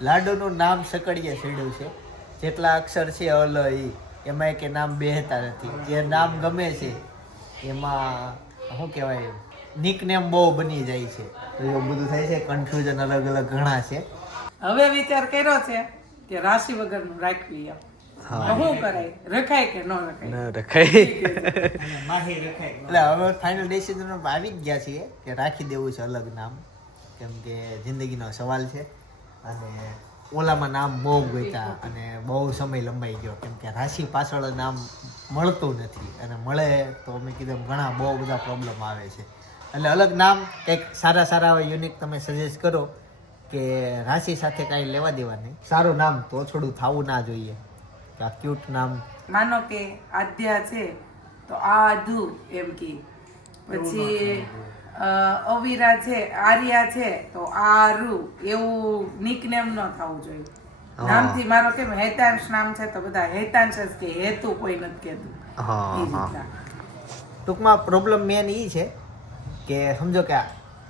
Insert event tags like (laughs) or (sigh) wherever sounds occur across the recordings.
લાડુનું નામ સકડીએ છેડ્યું છે. જેટલા અક્ષર છે અલ ઈ એમાં કે નામ બેહતા નથી. જે નામ ગમે છે એમાં શું કહેવાય નિકનેમ બહુ બની જાય છે. તો એવું બધું થાય છે કન્ફ્યુઝન અલગ અલગ ઘણા છે. હવે વિચાર કર્યો છે કે રાશિ વગરનું રાખવી એમ. તો શું કરાય? રખાય કે ન રખાય? માહી રખાય એટલે હવે ફાઇનલ ડિસિઝન આવી જ ગયા છીએ કે રાખી દેવું છે અલગ નામ. કેમ કે જિંદગીનો સવાલ છે. અને ઓલામાં નામ બહુ ગોઈતા અને બહુ સમય લંબાઈ ગયો. કેમ કે રાશિ પાછળ નામ મળતું નથી અને મળે તો અમે કીધું ઘણા બહુ બધા પ્રોબ્લેમ આવે છે. એટલે અલગ નામ કંઈક સારા સારા યુનિક તમે સજેસ્ટ કરો કે રાશિ સાથે કાંઈ લેવા દેવા નહીં. સારું નામ તો થોડું થવું ના જોઈએ. કે આ ક્યુટ નામ. માનો કે આદ્યા છે તો આધુ એમ કે. પછી અવિરા છે આર્યા છે તો આરુ એવું નિકનેમ ન થવું જોઈએ. નામથી મારો કેમ હેતાંશ નામ છે તો બધા હેતાંશ જ કે હેતુ કોઈ નથી કહેતું. રીતના. ટૂંકમાં પ્રોબ્લેમ મેન એ છે કે સમજો કે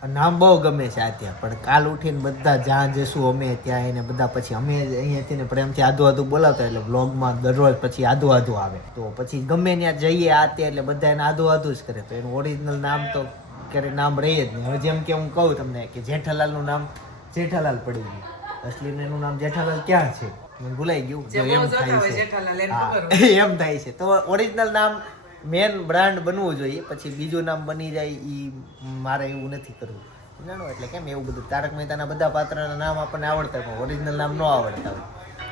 નામ બહુ ગમે છે આ ત્યાં પણ કાલ ઉઠીને બધા જ્યાં જશું અમે ત્યાં એને બધા પછી અમે અહીંયાથી ને પ્રેમથી આધુ આધુ બોલાવતા એટલે બ્લોગમાં દરરોજ પછી આધુ આધુ આવે. તો પછી ગમે ત્યાં જઈએ આ તે એટલે બધા એને આધુ આધુ જ કરે. તો એનું ઓરિજિનલ નામ તો ક્યારેય નામ રહી જ નહીં. હવે જેમ કે હું કહું તમને કે જેઠાલાલનું નામ જેઠાલાલ પડી ગયું અસલી એનું નામ જેઠાલાલ ક્યાં છે? મને ભૂલાઈ ગયું. એમ થાય છે. (laughs) એમ થાય છે. તો ઓરિજિનલ નામ મેન બ્રાન્ડ બનવું જોઈએ. પછી બીજું નામ બની જાય એ મારે એવું નથી કરવું. જાણો એટલે કેમ એવું બધું? તારક મહેતાના બધા પાત્રના નામ આપણને આવડતા પણ ઓરિજિનલ નામ ન આવડતા હોય.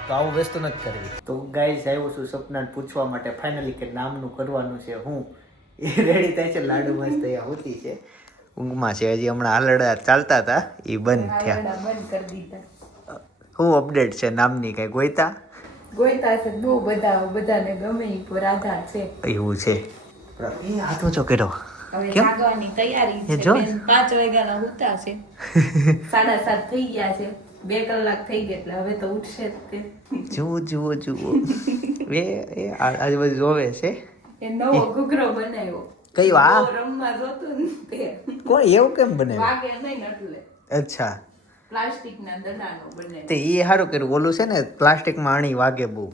તો આવું વસ્તુ નથી કરવી. તો ગાઈઝ આવ્યો છું સપનાને પૂછવા માટે. ફાઇનલી કે નામનું કરવાનું છે હું. એ રેડી થાય છે લાડુ મસ્ત અહીંયા હોતી છે. ઊંઘમાં છે હજી હમણાં હાલડા ચાલતા હતા એ બંધ થયા. બંધ કરી દીધા. શું અપડેટ છે નામની કઈ ગોઈતા ગોઈતા છે બહુ બધા બધાને ગમે રાધા છે. એવું છે. એ હાથો છો કેડો? જાગવાની તૈયારી છે. જો. પાંચ વાગ્યાના ઉતા છે. (laughs) સાડા સાત થઈ ગયા છે. બે કલાક થઈ ગયા એટલે હવે તો ઉઠશે જુઓ જુઓ જુઓ. એ એ આજુબાજુ જોવે છે. એ નવો ઘૂઘરો બનાવ્યો. કયો આ? બહુ જોતું ને કોણ એવું કેમ બને વાગે નહીં એટલે અચ્છા. પ્લાસ્ટિક ના દડાનો બને તે એ સારું કર્યું. ઓલું છે ને પ્લાસ્ટિકમાં આણી વાગે બહુ.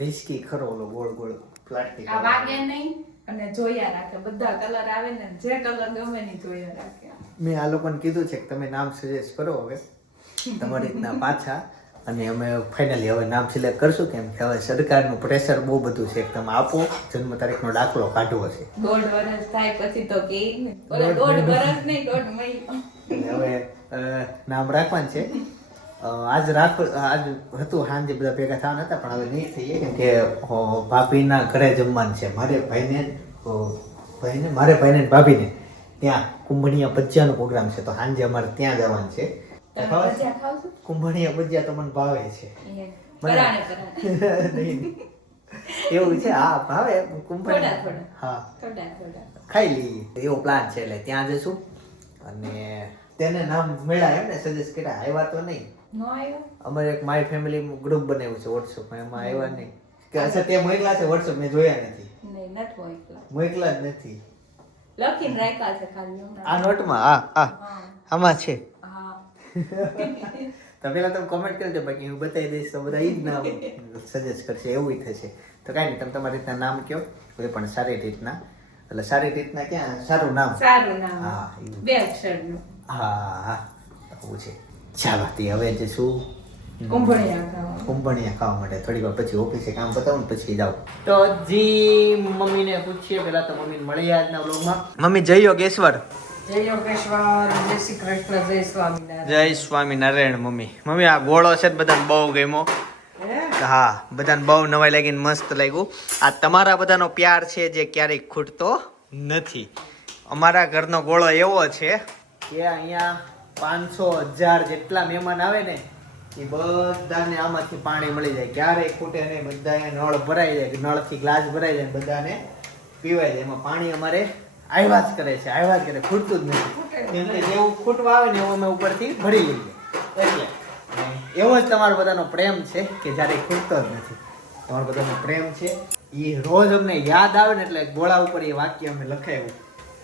રિસ્કી ખરો ઓલો ગોળ ગોળ પ્લાસ્ટિક આ વાગે નહીં અને જોયા રાખે. બધા કલર આવે ને જે કલર ગમે ની જોયા રાખે. મેં આ લોકોને કીધું છે કે તમે નામ સજેસ્ટ કરો હવે. તમારી રીતના પાછા. અને અમે ફાઇનલી હવે નામ સિલેક્ટ કરશું કેમ કે હવે સરકારનું પ્રેશર બહુ બધું છે. તમે આપો જન્મ તારીખનો દાખલો કાઢવો છે. દોઢ વર્ષ થાય પછી તો કે દોઢ વર્ષ નહીં દોઢ મહિનો. હવે નામ રાખવાનું છે. આજ રાખ આજ હતું સાંજે બધા ભેગા થવાના હતા પણ હવે નહીં થઈએ કેમ કે ભાભીના ઘરે જમવાનું છે. મારે ભાઈને ભાઈને મારે ભાઈને ભાભીને ત્યાં કુંભણિયા ભજીયાનો પ્રોગ્રામ છે. તો સાંજે અમારે ત્યાં જવાનું છે. કુંભણિયા ભજીયા તો મને ભાવે છે. (laughs) એવું છે? હા ભાવે. કુંભણિયા. હા. ખાઈ લઈએ. એવો પ્લાન છે એટલે ત્યાં જશું. અને તેને નામ મળ્યા એમ ને સજેસ્ટ કર્યા. આવ્યા તો નહીં. અમારે એક માય ફેમિલી ગ્રુપ બનાવ્યું છે વોટ્સઅપમાં એમાં આવ્યા નહીં. કે અચ્છા તે મોકલા છે વોટ્સઅપ મેં જોયા નથી. મોકલા જ નથી. લખીને રાખ્યા છે ખાલી આ નોટમાં હા. હા. આમાં છે. (laughs) તો પેલા તમે કોમેન્ટ કરજો બાકી હું બતાવી દઈશ તો બધા જ નામ સજેસ્ટ કરશે એવું થશે. તો કાંઈ નહીં તમે તમારી રીતના નામ કહો એ પણ સારી રીતના. એટલે સારી રીતના ક્યાં? સારું નામ. સારું નામ. હા, બે અક્ષરનું. હા હા એવું છે. ચાલો તે હવે જે શું? કુંભણિયા કુંભણિયા ખાવા માટે. થોડી વાર પછી ઓફિસે કામ પતાવું ને પછી જાવ તો જી મમ્મીને પૂછીએ પેલા તો મમ્મીને મળી આજના વ્લોગમાં મમ્મી જય યોગેશ્વર જય સ્વામિનારાયણ. મમ્મી. મમ્મી આ ગોળો છે બધાને બહુ ગમ્યો. હે? હા બધાને બહુ નવાઈ લાગીને મસ્ત લાગ્યું. આ તમારા બધાનો પ્યાર છે જે ક્યારેય ખૂટતો નથી. અમારા ઘરનો ગોળો એવો છે કે અહીંયા પાંચસો હજાર જેટલા મહેમાન આવે ને એ બધાને આમાંથી પાણી મળી જાય. ક્યારેય ખૂટે નહીં બધાએ નળ ભરાઈ જાય નળથી ગ્લાસ ભરાઈ જાય બધાને પીવાય જાય. એમાં પાણી અમારે આવ્યા જ કરે છે આવ્યા જ કરે ખૂટતું જ નથી. કેમ કે જેવું ખૂટવા આવે ને એવું અમે ઉપરથી ભરી લઈએ. એટલે એવો જ તમારો બધાનો પ્રેમ છે કે જ્યારે ખૂટતો જ નથી. તમારો બધાનો પ્રેમ છે એ રોજ અમને યાદ આવે ને એટલે ગોળા ઉપર એ વાક્ય અમે લખાયું.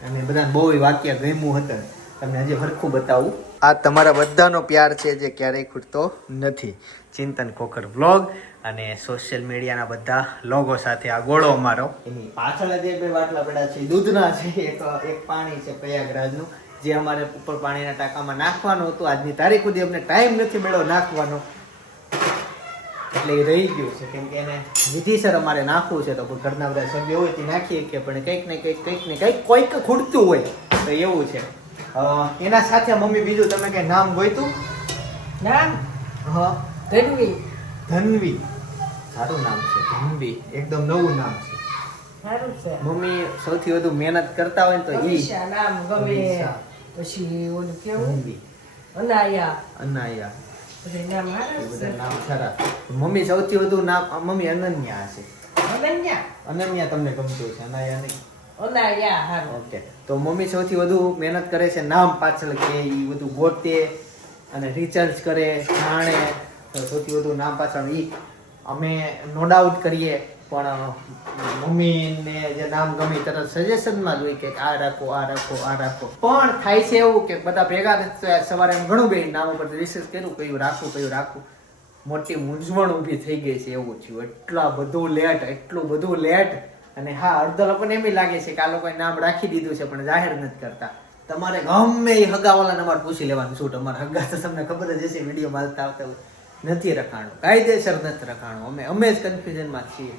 અને બધાને બહુ એ વાક્ય ગમ્યું હતું. તમને હજી હરખું બતાવું. આ તમારા બધાનો પ્યાર છે જે ક્યારેય ખૂટતો નથી. ચિંતન કોકર બ્લોગ અને સોશિયલ મીડિયાના બધા લોગો સાથે આ ગોળો અમારો. એની પાછળ જે બે બાટલા પડ્યા છે દૂધના છે એક એક પાણી છે પ્રયાગરાજનું જે અમારે ઉપર પાણીના ટાંકામાં નાખવાનું હતું. આજની તારીખ સુધી અમને ટાઈમ નથી મળ્યો નાખવાનો. એટલે એ રહી ગયું છે કેમ કે એને વિધિસર અમારે નાખવું છે તો ઘરના બધા સભ્યો હોય તે નાખીએ કે પણ કંઈક ને કંઈક કંઈક ને કંઈક કોઈક ખૂટતું હોય તો એવું છે. એના સાથે મમ્મી બીજું તમે કઈ નામ ગોઈતું નામ? હા. ધનવી. ધનવી. સારું નામ છે ધનવી એકદમ નવું નામ છે. સારું છે. મમ્મી સૌથી વધુ મહેનત કરતા હોય ને તો ઈ. નામ ગમે. પછી ઓલું કેવું? અનાયા. અનાયા. એ મમ્મી સૌથી વધુ નામ મમ્મી અનન્યા છે. અનન્યા? અનન્યા તમને ગમતું છે અનાયા નહીં. અનાયા હારું. ઓકે. તો મમ્મી સૌથી વધુ મહેનત કરે છે નામ પાછળ કે એ બધું ગોતે અને રિસર્ચ કરે જાણે. તો સૌથી વધુ નામ પાછળ ઈ. અમે નો ડાઉટ કરીએ, પણ મમ્મીને જે નામ ગમે તરત સજેશનમાં જ હોય કે આ રાખો આ રાખો આ રાખો. પણ થાય છે એવું કે બધા ભેગા સવારે ઘણું બે નામ ઉપર રિસર્ચ કર્યું કયું રાખવું કયું રાખવું મોટી મૂંઝવણ ઊભી થઈ ગઈ છે એવું થયું. એટલા બધું લેટ એટલું બધું લેટ અને હા અડધા લોકોને એમ લાગે છે કે આ લોકોએ નામ રાખી દીધું છે, પણ જાહેર નથી કરતા. તમારે ગમે એ હગાવાલાને અમારે પૂછી લેવાનું શું તમારે હગા તો તમને ખબર જ હશે વીડિયો માલતા આવતા હોય. નથી રખાણું, કાયદેસર નથી રખાણું. અમે અમે જ કન્ફ્યુઝનમાં છીએ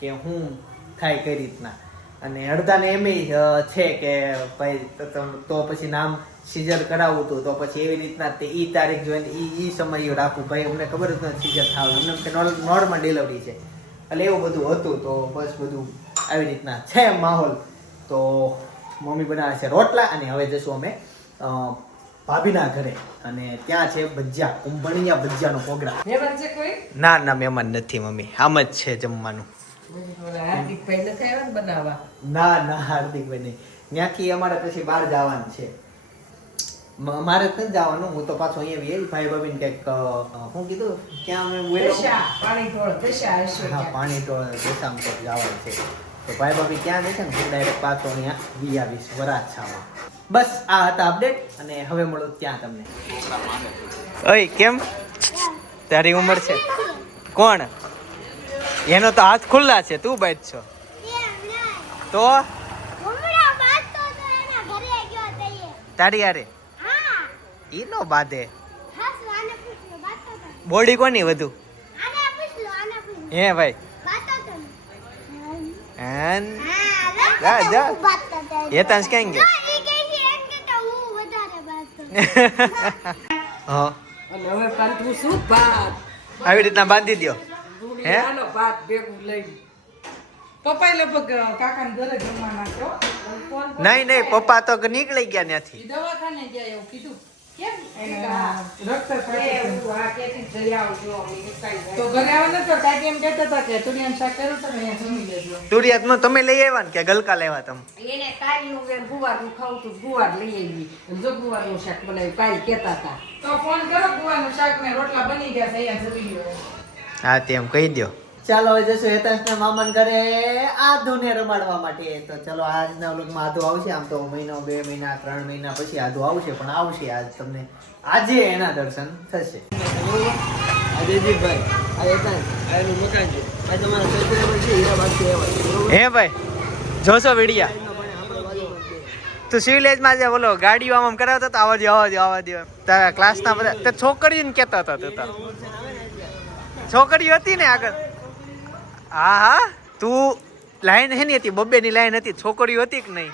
કે હું થાય કઈ રીતના. અને અડધાને એમ છે કે ભાઈ, તો પછી નામ સીઝર કરાવવું હતું તો પછી એવી રીતના તે ઈ તારીખ જોઈને ઈ ઈ સમય રાખવું ભાઈ, અમને ખબર જ નથી સીઝર થાવ. અમને કે નોર્મલ ડિલિવરી છે. એટલે એવું બધું હતું તો બસ બધું આવી રીતના છે માહોલ. તો મમ્મી બનાવે છે રોટલા અને હવે જશું અમે ભાભીના ઘરે અને ત્યાં છે ભજીયા કુંભણિયા ભજીયાનો પ્રોગ્રામ મહેમાન છે કોઈ? ના ના મહેમાન નથી મમ્મી. આમ જ છે જમવાનું. હાર્દિકભાઈ નથી આવ્યા બનાવવા? ના ના હાર્દિકભાઈ નહીં. ત્યાંથી અમારે પછી બહાર જવાનું છે. મારે નથી જવાનું હું તો પાછો અહીંયા બી ભાઈ ભાભીને કંઈક અ, શું કીધું ક્યાં અમે પાણી ઢોળ દશા હા પાણી તો જવાનું છે. તો ભાઈ ભાભી ક્યાં જશે ને? હું ડાયરેક્ટ પાછો અહીંયા વી આવીશ વરાછામાં. બસ આ હતા અપડેટ અને હવે મળું ત્યાં તમને. ઓય કેમ? તારી ઉંમર છે. કોણ? એનો તો હાથ ખુલ્લા છે. તું બેઠ છો? તો? તારી યારે ઈ નો બાંધે. બોડી કોની વધુ? હે ભાઈ. એન જા, જા. હેતાંશ ક્યાં ગયો હા અને હવે પાછું શું ભાત આવી રીતના બાંધી દો હે? ભાત ભેગું લઈ પપ્પા લગભગ કાકા ઘરે જમવા નાખ્યો નહીં નહીં પપ્પા તો નીકળી ગયા ત્યાંથી દવાખાને ગયા એવું કીધું એને રક્ત પ્રતિક્રિયા. તો ઘરે આવે ને તો કાંઈક એમ કહેતા હતા કે તુરિયાનું શાક કર્યું તો અહીંયા જમી લેજો. તુરિયાતમાં તમે લઈ આવ્યા ને કે ગલકા લેવા તમે? એને કાલનું વેર ગુવારનું ખાવું તો ગુવાર લઈ આવી અને જો ગુવારનું શાક બનાવ્યું કાલ કેતા હતા. તો ફોન કરો ગુવારનું શાક ને રોટલા બની ગયા છે અહીંયા જમી હા તેમ કહી દો ચાલો હવે જશું હેતાંશના મામાન ઘરે આધુને રમાડવા માટે. તો ચલો આજના વ્લોગમાં આધુ આવશે. આમ તો મહિનો બે મહિના ત્રણ મહિના પછી આધુ આવશે પણ આવશે આજ તમને. આજે એના દર્શન થશે. હે ભાઈ જોશો વિડિયા. તું સિવિલેજમાં જે બોલો ગાડીઓ આમ આમ કરાવતો હતો આવા દો આવા દો તારા ક્લાસના બધા તે છોકરીઓને કહેતો હતો તું તો. છોકરીઓ હતી ને આગળ. હા હા. તું લાઈન હે ની હતી બબ્બે ની લાઈન હતી. છોકરીઓ હતી કે નહીં?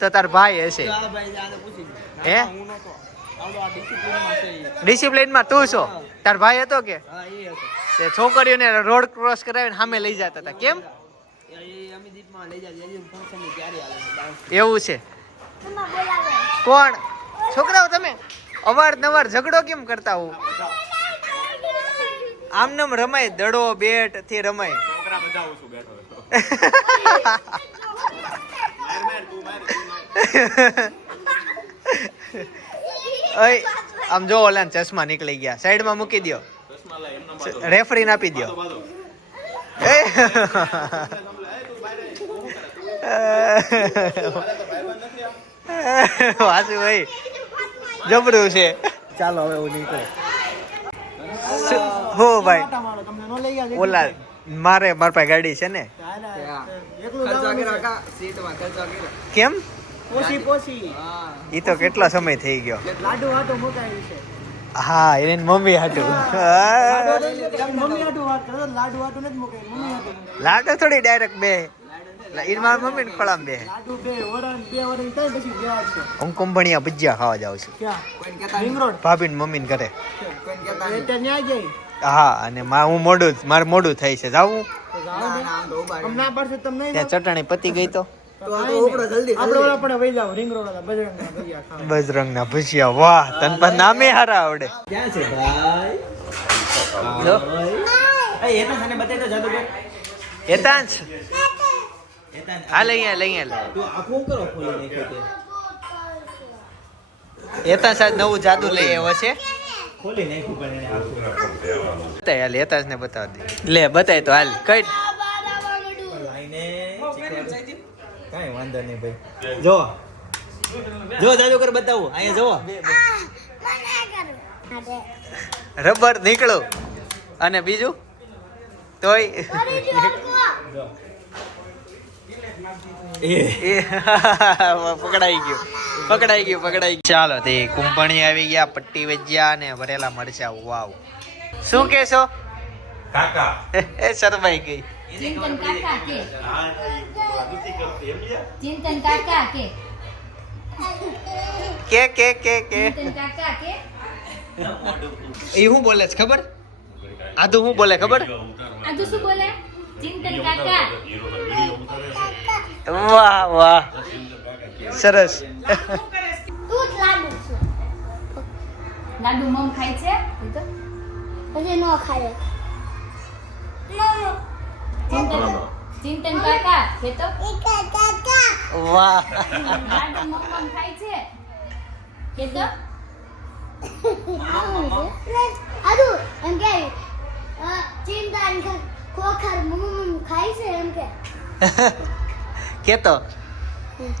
તો તાર ભાઈ હશે. હે? ડિસિપ્લિનમાં તું છો? તાર ભાઈ હતો કે? તે છોકરીઓને રોડ ક્રોસ કરાવીને સામે લઈ જતા હતા. કેમ? એવું છે. કોણ? છોકરાઓ તમે? અવારનવાર ઝઘડો કેમ કરતા હો? આમનેમ રમાય દડો બેટથી રમાય. ઓય આમ જો ઓલા ચશ્મા નીકળી ગયા. સાઈડમાં મૂકી દો રેફરી આપી દો એ વાસુ ભાઈ જબરું છે. ચાલો હવે હું નીકળું. શું- હો ભાઈ. મારો તમને નો લઈ ગયા ઓલા મારે માર પાસે ગાડી છે ને. કેમ? પોસી પોસી. ઈ તો કેટલો સમય થઈ ગયો? લાડુ વાટો મુકાયું છે. હા એને મમ્મી હાટું. લાડુ વાટુ નથી મુકાયું. મમ્મી હાટુ મુકાયું. લાડો થોડી ડાયરેક્ટ બે. ઈ મારા મમ્મી ને ખોળામ બે. હું કંપનીયા ભજીયા ખાવા જાઉં છું. ભાભી ને મમ્મી ને ઘરે. હા અને મા હું મોડું મારે મોડું થાય છે. જાવું ત્યાં ચટણી પતી ગઈ તો. બજરંગ ના ભજીયા વાહ તન પર નામે હારા આવડે. જો. હેતાંશ હા લઈ લઈ. હેતાંશ આજ નવું જાદુ લઈ આવ્યો છે. બતાય હાલ જ ને બતાવી દે લે બતાય તો હાલ કઈ કાંઈ વાંધો નહીં ભાઈ. જો. જો જાદુ કર બતાવું. અહીંયા જો. રબર નીકળો. અને બીજું? તોય. એ. (laughs) પકડાઈ ગયો. પકડાઈ ગયો પકડાઈ ગયું. ચાલો તે કુંભણી આવી ગયા પટ્ટી વેચ્યા અને ભરેલા મરચા વાવ. શું કેશો કાકા. (laughs) એ શરમાઈ ગઈ. ચિંતન કાકા કે? ચિંતન કાકા કે? કે કે કે કે? ચિંતન કાકા કે? એ હું બોલે છે ખબર? આધું હું બોલે ખબર? આ તો શું બોલે? ચિંતન કાકા. વાહ વાહ. સરસ. લાડુ મમ ખાય છે? પછી નો ખાય. ચિંતન ચિંતન કાકા કે તો. વાહ. લાડુ મમ મમ ખાય છે? કે તો. અરુ એમ કે અ, ચિંતા ને ખ- ખોખર મમ્મ ખાય છે એમ કે. (laughs) કેતો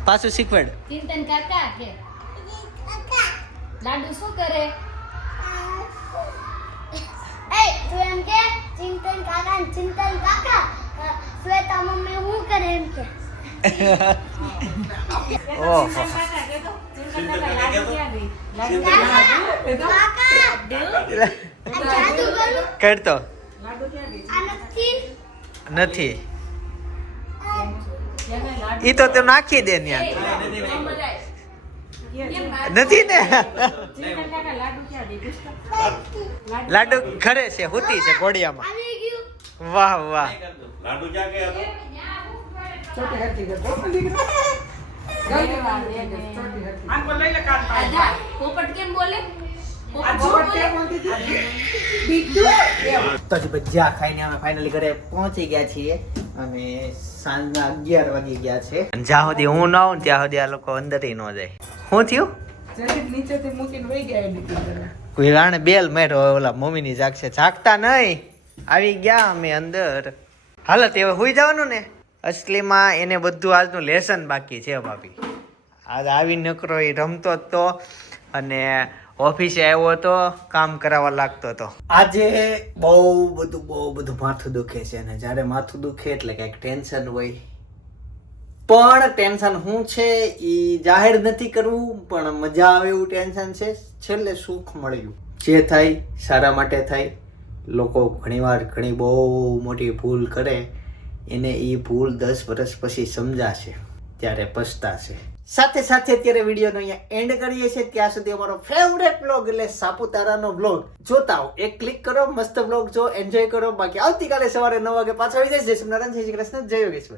પાછું શીખવાડ. ચિંતન કાકા કે? લાડુ શું કરે? એ તું એમ કે ચિંતન કાકા ચિંતન કાકા શ્વેતા મમ્મી હું કરે એમ કે? ઓહો. કાકા આ જાદુ કરું કરતો નથી. નથી ઈ તો તે નાખી દે ત્યાં. નથી ને? લાડુ ઘરે છે, હુતી છે ઘોડિયામાં વાહ વાહ. લાડુ ક્યાં ગયા તો જ ભજીયા ખાઈને અમે ફાઇનલી ઘરે પહોંચી ગયા છીએ અને સાંજના અગિયાર વાગી ગયા છે. જ્યાં સુધી હું ના આવું ત્યાં સુધી આ લોકો અંદર ન જાય. શું થયું? નીચેથી મૂકીને વહી ગયા કોઈ રાણે બેલ માર્યો ઓલા મમ્મીની જાગશે. જાગતા નહીં. આવી ગયા અમે અંદર. હાલો તે હવે હુઈ જવાનું ને? અસલીમાં એને બધું આજનું લેસન બાકી છે ભાભી. આજ આવી નકરો એ રમતો જ તો. અને ઓફિસે આવ્યો હતો કામ કરાવવા લાગતો હતો આજે બહુ બધું બહુ બધું માથું દુખે છે અને જ્યારે માથું દુખે એટલે કંઈક ટેન્શન હોય. પણ ટેન્શન શું છે એ જાહેર નથી કરવું, પણ મજા આવે એવું ટેન્શન છે. છેલ્લે સુખ મળ્યું. જે થાય, સારા માટે થાય. લોકો ઘણીવાર ઘણી બહુ મોટી ભૂલ કરે, એને એ ભૂલ દસ વર્ષ પછી સમજાશે, ત્યારે પછતાશે. સાથે સાથે અત્યારે વિડીયોનો અહીંયા એન્ડ કરીએ છીએ. ત્યાં સુધી અમારો ફેવરેટ બ્લોગ એટલે સાપુતારાનો બ્લોગ જોતા હો. એક ક્લિક કરો મસ્ત બ્લોગ જો એન્જોય કરો. બાકી આવતીકાલે સવારે નવ વાગે પાછા આવી જાય જય શ્રી નારાયણ, જય શ્રી કૃષ્ણ જય યોગેશ્વર.